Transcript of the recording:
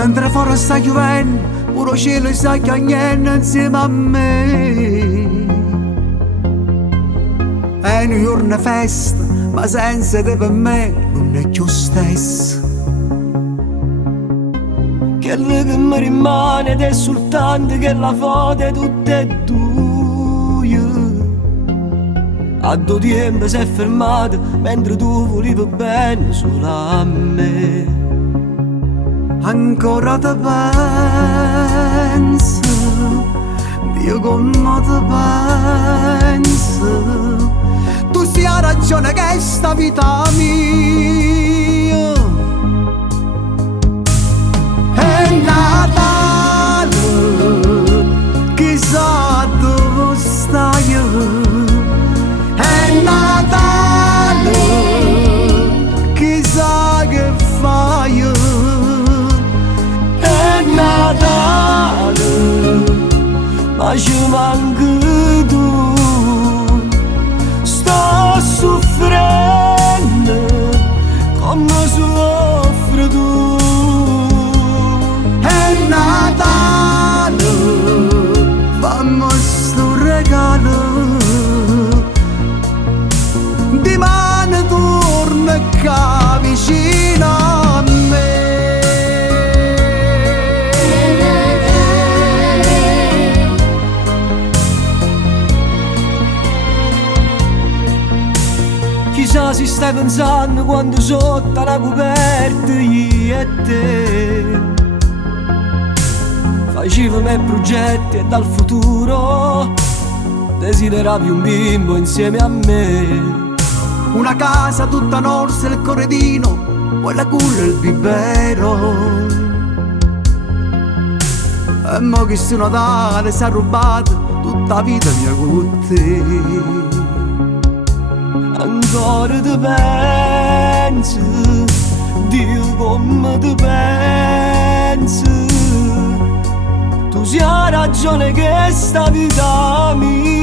Mentre fuori sta piovendo, pure cielo sta chiagnendo insieme a me. È un giorno festa, ma senza te per me non è più stesso. Quello che mi rimane è soltanto che la foto è tutte e due. A 2 tempo si è fermata mentre tu volevi bene solo a me. Ancora te penso, Dio come te penso. Tu sia ragione che sta vita mia è Natale, chissà dove stai. È Natale, chissà che fai. È Natale, ma ci manchi tu. Sto soffrendo come soffri tu. È Natale, fammi sto regalo. Di mano torna qua vicino a me. Chissà se stai pensando quando sotto la coperta io e te facevamo i progetti e dal futuro desideravi un bimbo insieme a me. Una casa tutta norsa e il corredino, poi la culla e il bibero. E mo che sto Natale si è rubato tutta la vita mia con te. Ancora ti penso, Dio come ti penso. Tu sia ragione che sta vita mia